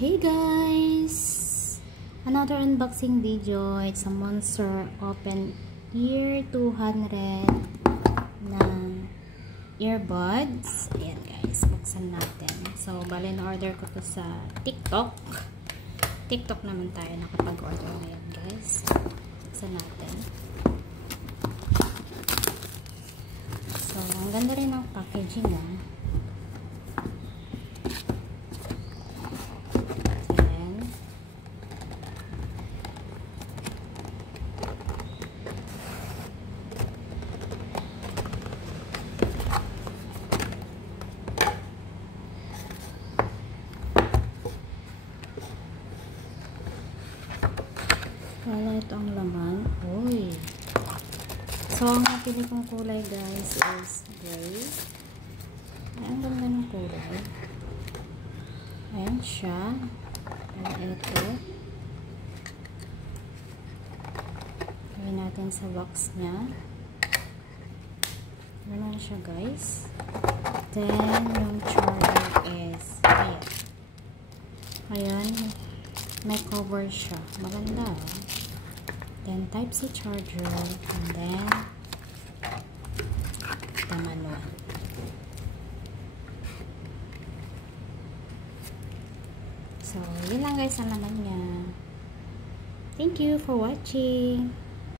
Hey guys! Another unboxing video. It's a Monster Open Ear 200 na earbuds. Ayan guys, buksan natin. So, bali na-order ko to sa TikTok. TikTok naman tayo nakapag-order ngayon guys. Buksan natin. So, ang ganda rin ng packaging ah. Wala ito ang laman. Uy. So, ang napili kong kulay guys is gray. Ay, ang ganda ng kulay. Ayan siya. Ayan ito. Gawin natin sa box niya. Ayan siya guys. Then, yung charger is ayan. Ayan. May cover siya. Maganda. Then, Type-C charger. And then, the manual. So, yun lang guys ang laman niya. Thank you for watching.